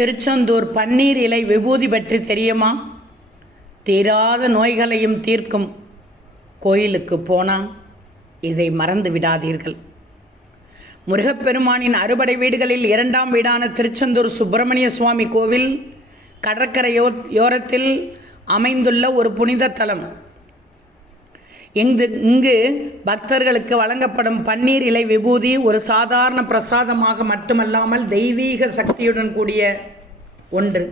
திருச்செந்தூர் பன்னீர் இலை விபூதி பற்றி தெரியுமா? தீராத நோய்களையும் தீர்க்கும் கோயிலுக்கு போனால் இதை மறந்து விடாதீர்கள். முருகப்பெருமானின் அறுபடை வீடுகளில் இரண்டாம் வீடான திருச்செந்தூர் சுப்பிரமணிய சுவாமி கோவில் கடற்கரையோரத்தில் அமைந்துள்ள ஒரு புனித தலம். இங்கு பக்தர்களுக்கு வழங்கப்படும் பன்னீர் இலை விபூதி ஒரு சாதாரண பிரசாதமாக மட்டுமல்லாமல் தெய்வீக சக்தியுடன் கூடிய ஒன்று.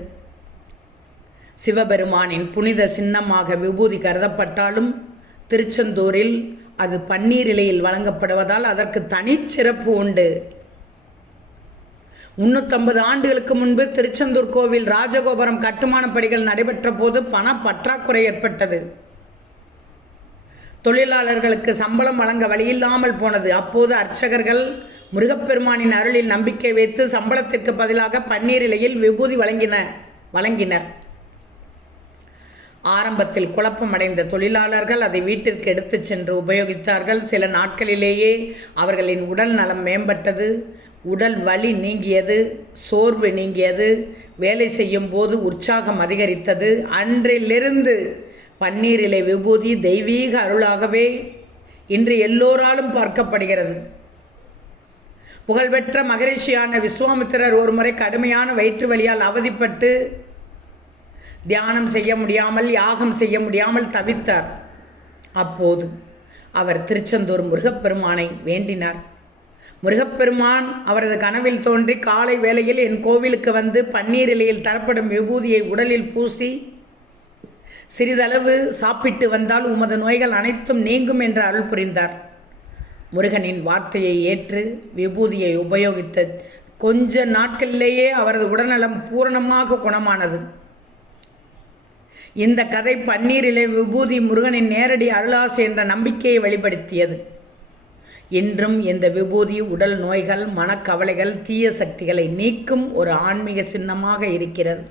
சிவபெருமானின் புனித சின்னமாக விபூதி கருதப்பட்டாலும் திருச்செந்தூரில் அது பன்னீர் இலையில் வழங்கப்படுவதால் அதற்கு தனிச்சிறப்பு உண்டு. 350 ஆண்டுகளுக்கு முன்பு திருச்செந்தூர் கோவில் ராஜகோபுரம் கட்டுமான பணிகள் நடைபெற்ற போது பண பற்றாக்குறை ஏற்பட்டது. தொழிலாளர்களுக்கு சம்பளம் வழங்க வழியில்லாமல் போனது. அப்போது அர்ச்சகர்கள் முருகப்பெருமானின் அருளில் நம்பிக்கை வைத்து சம்பளத்திற்கு பதிலாக பன்னீர் இலையில் விபூதி வழங்கினர். ஆரம்பத்தில் குழப்பமடைந்த தொழிலாளர்கள் அதை வீட்டிற்கு எடுத்துச் சென்று உபயோகித்தார்கள். சில நாட்களிலேயே அவர்களின் உடல் நலம் மேம்பட்டது, உடல் வலி நீங்கியது, சோர்வு நீங்கியது, வேலை செய்யும் போது உற்சாகம் அதிகரித்தது. அன்றிலிருந்து பன்னீர் இலை விபூதி தெய்வீக அருளாகவே இன்று எல்லோராலும் பார்க்கப்படுகிறது. புகழ்பெற்ற மகரிஷியான விஸ்வாமித்திரர் ஒருமுறை கடுமையான வயிற்று வலியால் அவதிப்பட்டு தியானம் செய்ய முடியாமல், யாகம் செய்ய முடியாமல் தவித்தார். அப்போது அவர் திருச்செந்தூர் முருகப்பெருமானை வேண்டினார். முருகப்பெருமான் அவரது கனவில் தோன்றி காலை வேளையில் என் கோவிலுக்கு வந்து பன்னீர் இலையில் தரப்படும் விபூதியை உடலில் பூசி சிறிதளவு சாப்பிட்டு வந்தால் உமது நோய்கள் அனைத்தும் நீங்கும் என்று அருள் புரிந்தார். முருகனின் வார்த்தையை ஏற்று விபூதியை உபயோகித்த கொஞ்ச நாட்களிலேயே அவரது உடல்நலம் பூரணமாக குணமானது. இந்த கதை பன்னீர் இலை விபூதி முருகனின் நேரடி அருளாசி என்ற நம்பிக்கையை வெளிப்படுத்தியது. இன்றும் இந்த விபூதி உடல் நோய்கள், மனக்கவலைகள், தீய சக்திகளை நீக்கும் ஒரு ஆன்மீக சின்னமாக இருக்கிறது.